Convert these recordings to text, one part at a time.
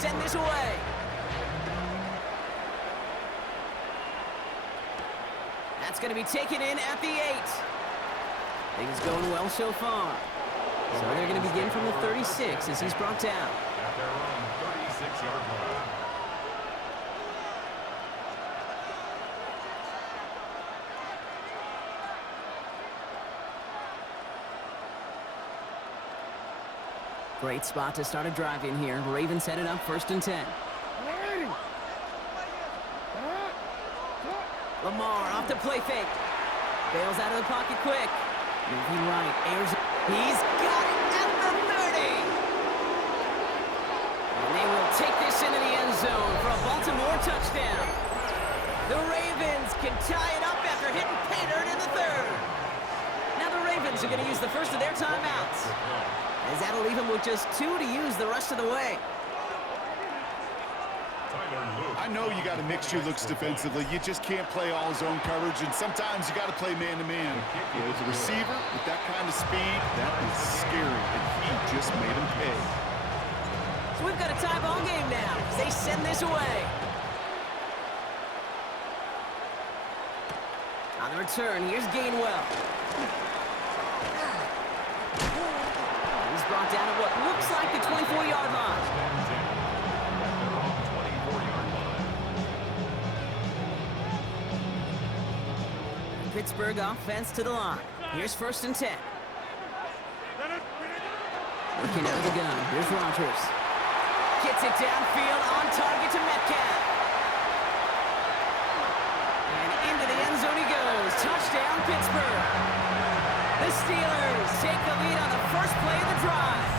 send this away. That's going to be taken in at the 8. Things going well so far. So they're going to begin from the 36 as he's brought down. At their own 36-yard line. Great spot to start a drive in here. Ravens headed up 1st and 10. Lamar off the play fake. Bails out of the pocket quick. Moving right. Ayers. He's got it at the 30. And they will take this into the end zone for a Baltimore touchdown. The Ravens can tie it up after hitting pay dirt in the 3rd. Now the Ravens are going to use the first of their timeouts, as that'll leave them with just 2 to use the rest of the way. I know you got a mixture looks defensively. You just can't play all zone coverage, and sometimes you got to play man-to-man. As a receiver with that kind of speed, that is scary, and he just made him pay. So we've got a tie ball game now as they send this away. On the return, here's Gainwell. He's brought down at what looks like the 24-yard line. Pittsburgh offense to the line. Here's 1st and 10. Looking out of the gun. Here's Rodgers. Gets it downfield on target to Metcalf. And into the end zone he goes. Touchdown, Pittsburgh. The Steelers take the lead on the first play of the drive.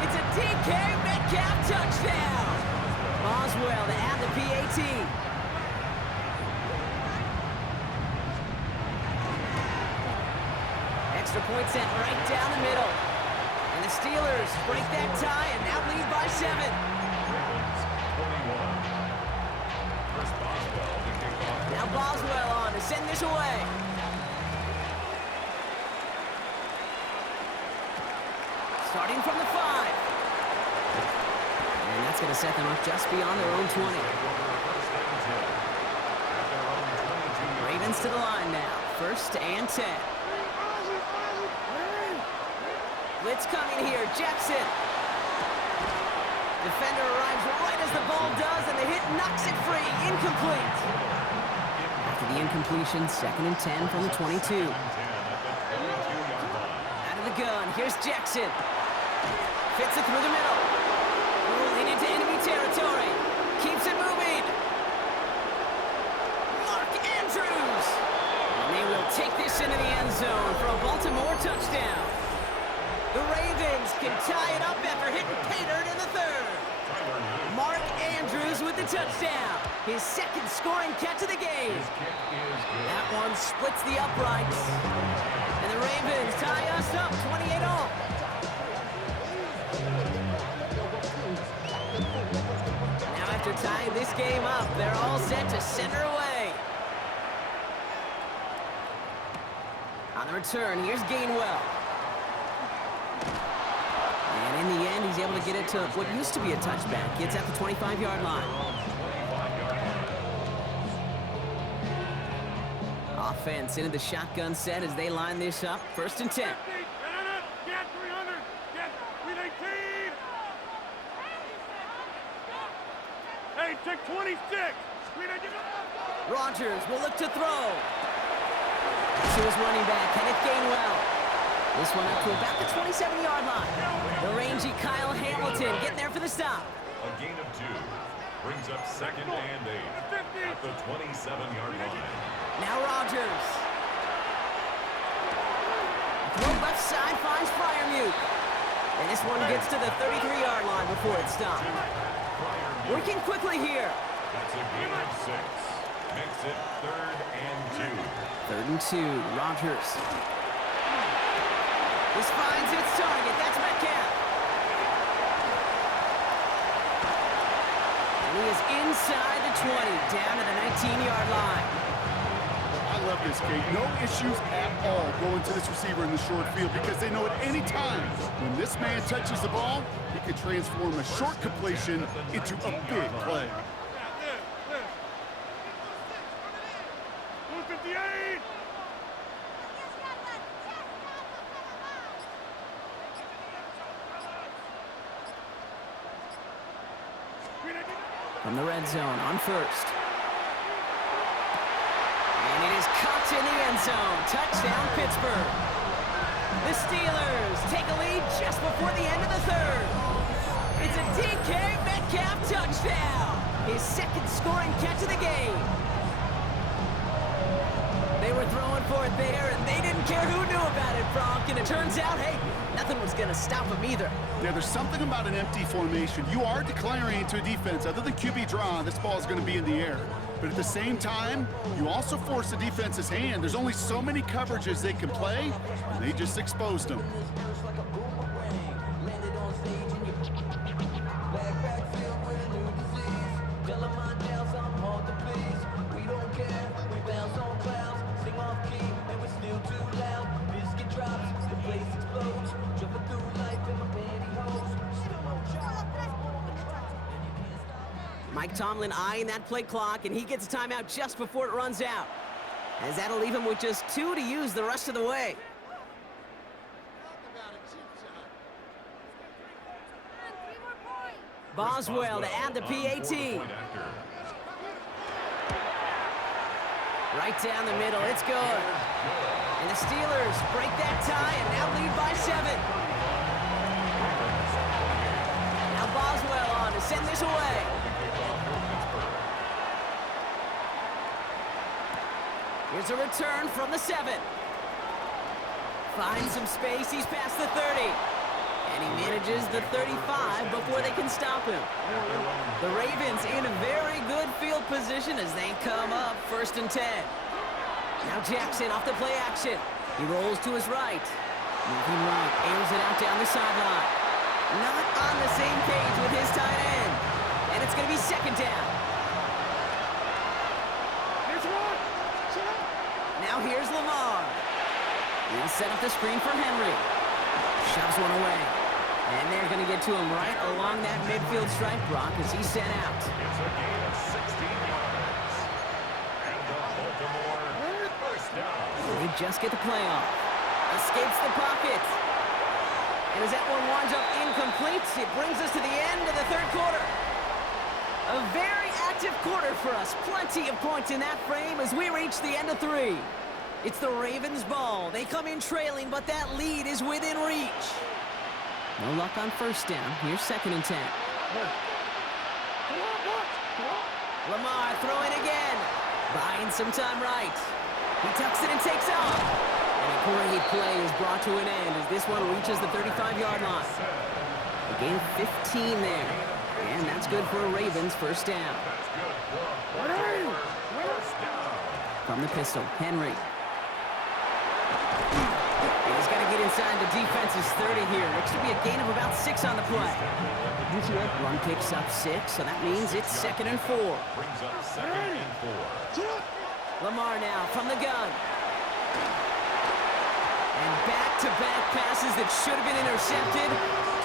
It's a DK Metcalf touchdown. Boswell to add the PAT. Extra point sent right down the middle. And the Steelers break that tie and now lead by 7. Now Boswell on to send this away. Starting from the 5. And that's going to set them up just beyond their own 20. Ravens to the line now. 1st and 10. Blitz coming here, Jackson. Defender arrives right as the ball does, and the hit knocks it free. Incomplete. After the incompletion, 2nd and 10 from the 22. Out of the gun, here's Jackson. Fits it through the middle. Rolling into enemy territory. Keeps it moving. Mark Andrews. And they will take this into the end zone for a Baltimore touchdown. The Ravens can tie it up after hitting pay dirt in the 3rd. Mark Andrews with the touchdown. His 2nd scoring catch of the game. That one splits the uprights. And the Ravens tie us up 28-all. Now after tying this game up, they're all set to send her away. On the return, here's Gainwell. And in the end, he's able to get it to what used to be a touchback. Gets at the 25-yard line. Offense into the shotgun set as they line this up. 1st and 10. Get 300. Get 318. Hey, take 26. Rodgers will look to throw. To his running back, Kenneth Gainwell. This one up to about the 27-yard line. The rangy Kyle Hamilton getting there for the stop. A gain of 2 brings up 2nd and 8 at the 27-yard line. Now Rodgers. Throw left side finds Freiermuth. And this one gets to the 33-yard line before it's stopped. Working quickly here. That's a gain of 6. Makes it 3rd and 2. 3rd and 2. Rodgers. This finds its target. That's Metcalf. And he is inside the 20, down to the 19-yard line. I love this, Kate. No issues at all going to this receiver in the short field because they know at any time when this man touches the ball, he can transform a short completion into a big play. 258! From the red zone on first. And it is caught in the end zone. Touchdown, Pittsburgh. The Steelers take a lead just before the end of the third. It's a DK Metcalf touchdown. His second scoring catch of the game. They were throwing for it there, and they didn't care who knew about it, Bronk. And it turns out, hey, nothing was going to stop them either. Yeah, there's something about an empty formation. You are declaring to a defense, other than QB draw, this ball is going to be in the air. But at the same time, you also force the defense's hand. There's only so many coverages they can play, and they just exposed them. Mike Tomlin eyeing that play clock, and he gets a timeout just before it runs out, as that'll leave him with just 2 to use the rest of the way. Boswell to add the PAT. Right down the middle, it's good. And the Steelers break that tie and now lead by 7. Now Boswell on to send this away. Here's a return from the 7. Finds some space, he's past the 30. And he manages the 35 before they can stop him. The Ravens in a very good field position as they come up 1st and 10. Now Jackson off the play action. He rolls to his right. Moving right, airs it out down the sideline. Not on the same page with his tight end. And it's going to be 2nd down. Now here's Lamar. He'll set up the screen for Henry. Shoves one away. And they're going to get to him right along that midfield stripe, Brock, as he's sent out. It's a gain of 16 yards. And the Baltimore first down. They just get the play off. Escapes the pocket. And as that one winds up incomplete, it brings us to the end of the 3rd quarter. A very active quarter for us. Plenty of points in that frame as we reach the end of 3. It's the Ravens' ball. They come in trailing, but that lead is within reach. No luck on 1st down. Here's 2nd and 10. Lamar throwing again. Buying some time right. He tucks it and takes off. And a great play is brought to an end as this one reaches the 35-yard line. A gain of 15 there. And that's good for a Ravens 1st down. From the pistol, Henry. He's got to get inside the defense's 30 here. Looks to be a gain of about 6 on the play. Run picks up 6, so that means it's 2nd and 4. Brings up 2nd and 4. Lamar now from the gun. And back-to-back passes that should have been intercepted.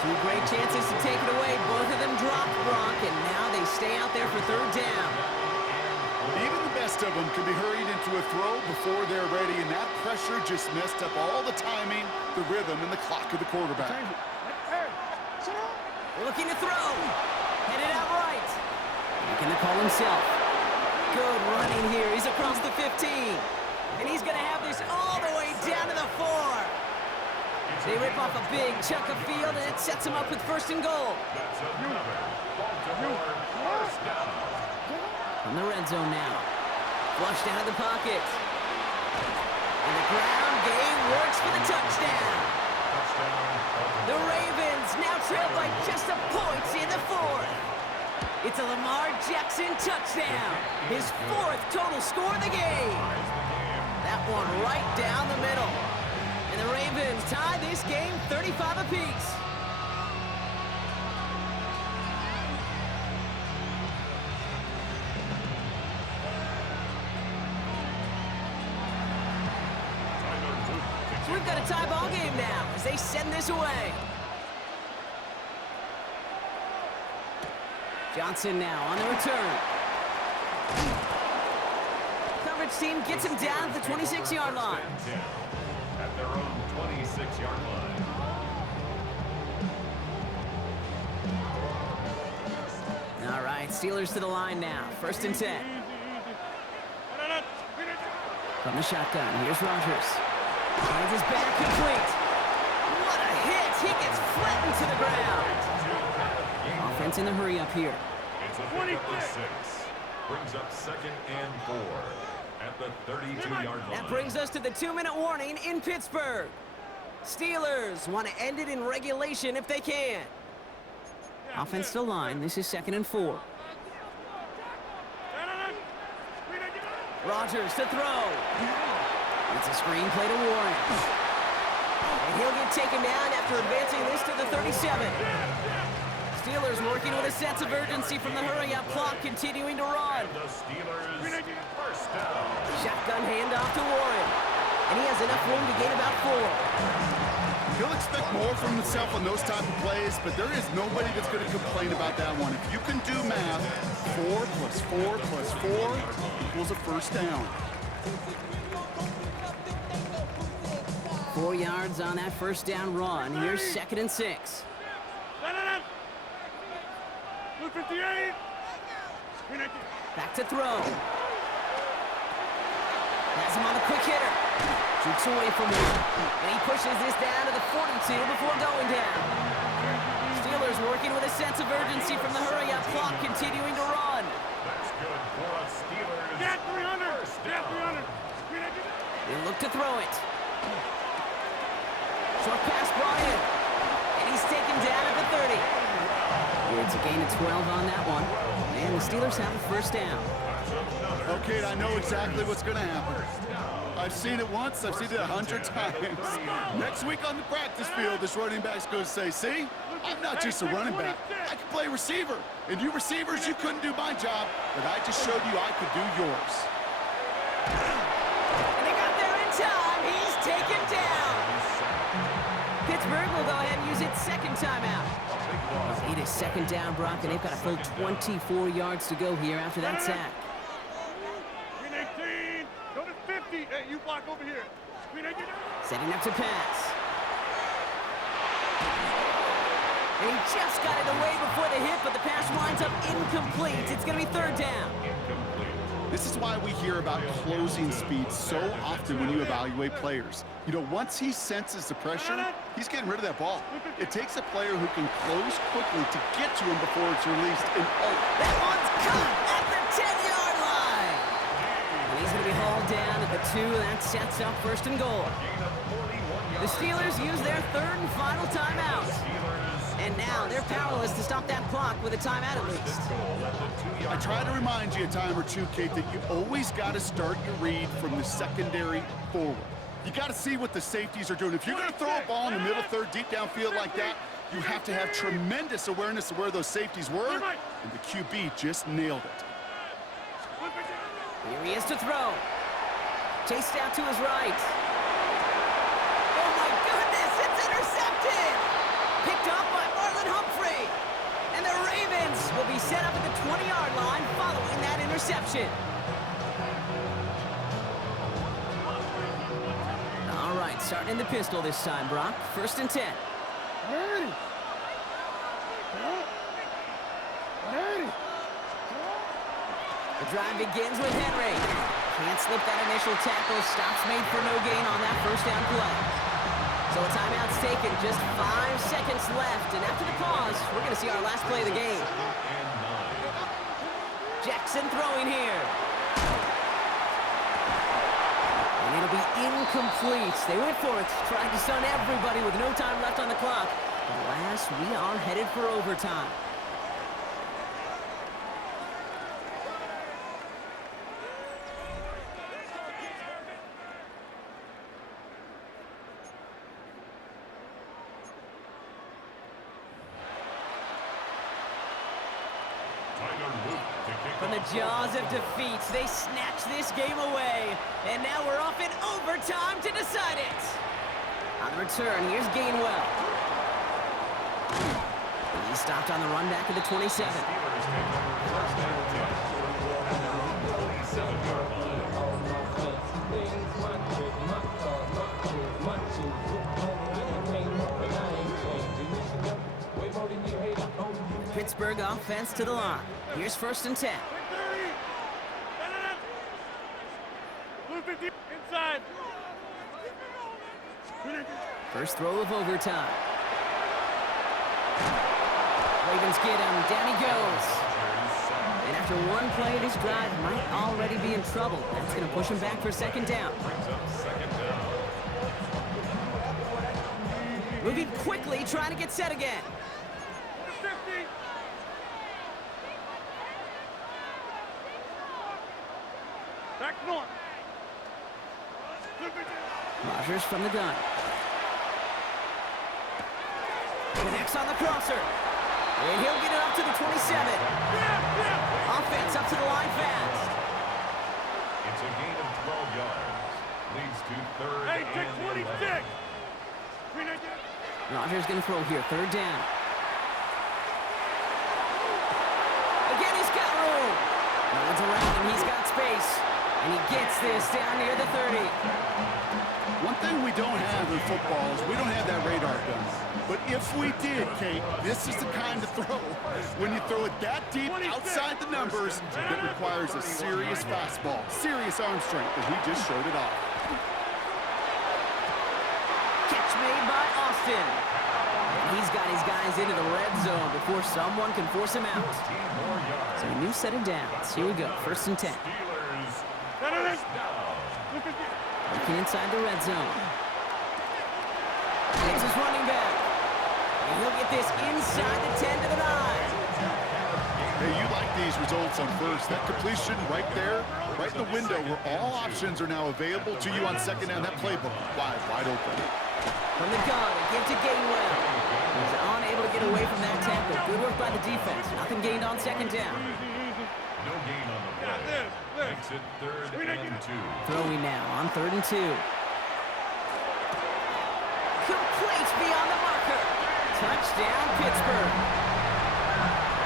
2 great chances to take it away. Both of them dropped, Brock, and now they stay out there for 3rd down. Even the best of them can be hurried into a throw before they're ready, and that pressure just messed up all the timing, the rhythm, and the clock of the quarterback. Looking to throw. Headed out right. Making the call himself. Good running here. He's across the 15. And he's going to have this all the way down to the 4. They rip off a big chunk of field, and it sets him up with 1st and goal. That's another Baltimore first down. From the red zone now. Flushed out of the pocket. And the ground game works for the touchdown. The Ravens now trail by just a point in the 4th. It's a Lamar Jackson touchdown. His 4th total score of the game. That one right down the middle. And the Ravens tie this game 35 apiece. tie ball game now as they send this away. Johnson now on the return. Coverage team gets him down at the 26-yard line. At their own 26-yard line. All right, Steelers to the line now. 1st and 10. From the shotgun, here's Rodgers. And his back complete. What a hit! He gets flattened to the ground. Offense in the hurry up here. It's a pickup of 6. Brings up 2nd and 4 at the 32-yard line. That brings us to the 2-minute warning in Pittsburgh. Steelers want to end it in regulation if they can. Offense to line. This is 2nd and 4. Rodgers to throw. It's a screen play to Warren. And he'll get taken down after advancing this to the 37. Steelers working with a sense of urgency from the hurry-up clock, continuing to run. The Steelers first down. Shotgun handoff to Warren. And he has enough room to gain about 4. He'll expect more from himself on those type of plays, but there is nobody that's going to complain about that one. If you can do math, 4 plus 4 plus 4 equals a first down. 4 yards on that first down run. Here's 2nd and 6. Back to throw. Has him on a quick hitter. Shoots away from him. And he pushes this down to the 42 before going down. Steelers working with a sense of urgency from the hurry-up clock, continuing to run. That's good for a Steelers. Get 300. Get 300. They look to throw it. Short pass brought in. And he's taken down at the 30. It's a gain of 12 on that one. And the Steelers have a first down. Okay, I know exactly what's going to happen. I've seen it once, I've seen it 100 times. Next week on the practice field, this running back's going to say, see, I'm not just a running back. I can play receiver. And you receivers, you couldn't do my job, but I just showed you I could do yours. And they got there in time. He's taken down. Pittsburgh will go ahead and use its 2nd timeout. It is 2nd down, Brock, and they've got a full 24 yards to go here after that sack. 18. Go to 50. Hey, you block over here. Setting up to pass. And he just got it away before the hit, but the pass winds up incomplete. It's going to be 3rd down. This is why we hear about closing speed so often when you evaluate players. You know, once he senses the pressure, he's getting rid of that ball. It takes a player who can close quickly to get to him before it's released. And that one's caught at the 10-yard line. And he's going to be hauled down at the 2. That sets up 1st and goal. The Steelers use their 3rd and final timeout. And now they're powerless to stop that clock with a timeout at least. I try to remind you a time or two, Kate, that you always got to start your read from the secondary forward. You got to see what the safeties are doing. If you're going to throw a ball in the middle third, deep downfield like that, you have to have tremendous awareness of where those safeties were, and the QB just nailed it. Here he is to throw. Chased out to his right. Oh my goodness, it's intercepted! Picked up by Marlon Humphrey. And the Ravens will be set up at the 20-yard line following that interception. All right, starting in the pistol this time, Brock. 1st and 10. The drive begins with Henry. Can't slip that initial tackle. Stops made for no gain on that first down play. So a timeout's taken. Just 5 seconds left. And after the pause, we're going to see our last play of the game. Jackson throwing here. And it'll be incomplete. They went for it. Tried to stun everybody with no time left on the clock. But alas, we are headed for overtime. From the jaws of defeat, they snatch this game away. And now we're off in overtime to decide it. On the return, here's Gainwell. He stopped on the run back at the 27. Pittsburgh offense to the line. Here's 1st and 10. Blue 50 inside. First throw of overtime. Ravens get him. Down he goes. And after one play, this drive might already be in trouble. That's going to push him back for 2nd down. Moving quickly, trying to get set again. 50. Back north. Blue 50. Rodgers from the gun. Connects on the crosser. And he'll get it up to the 27. Offense up to the line fast. It's a gain of 12 yards. Leads to 3rd Hey, and take 26. 11. Rodgers going to throw here. 3rd down. Again, he's got room. No one's around him. He's got space. And he gets this down near the 30. One thing we don't have in football is we don't have that radar gun. But if we did, Kate, this is the kind of throw. When you throw it that deep outside the numbers, that requires a serious fastball, serious arm strength, and he just showed it off. Catch made by Austin. And he's got his guys into the red zone before someone can force him out. So a new set of downs. Here we go. 1st and 10. Looking inside the red zone. It's his running back. And he'll get this inside the 10 to the 9. Hey, you like these results on first. That completion right there, right in the window where all options are now available to you on 2nd down. That playbook wide open. From the gun, give to Gainwell. He's unable to get away from that tackle. Good work by the defense. Nothing gained on 2nd down. No gain on the play. Makes it 3rd and 2. Throwing now on 3rd and 2. Complete beyond the marker. Touchdown, Pittsburgh.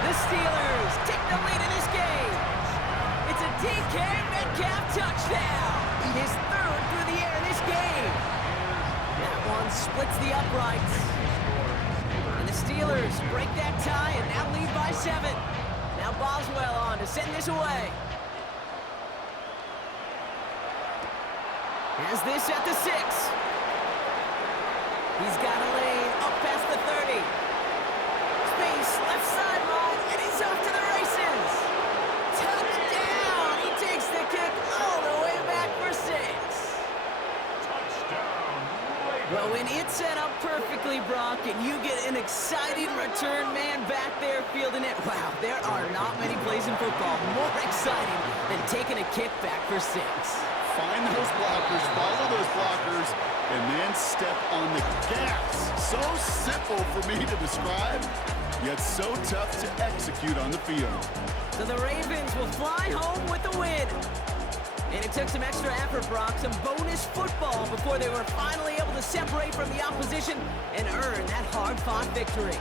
The Steelers take the lead in this game. It's a DK Metcalf touchdown. His 3rd through the air in this game. That one splits the uprights. And the Steelers break that tie and now lead by 7. Now Boswell on to send this away. Has this at the 6. He's got a lane up past the 30. Space, left sideline, and he's off to the races. Touchdown! He takes the kick all the way back for 6. Well, when it's set up perfectly, Brock, and you get an exciting return man back there fielding it, wow, there are not many plays in football more exciting than taking a kick back for 6. Find those blockers, follow those blockers, and then step on the gas. So simple for me to describe, yet so tough to execute on the field. So the Ravens will fly home with the win. And it took some extra effort, Brock, some bonus football before they were finally able to separate from the opposition and earn that hard-fought victory.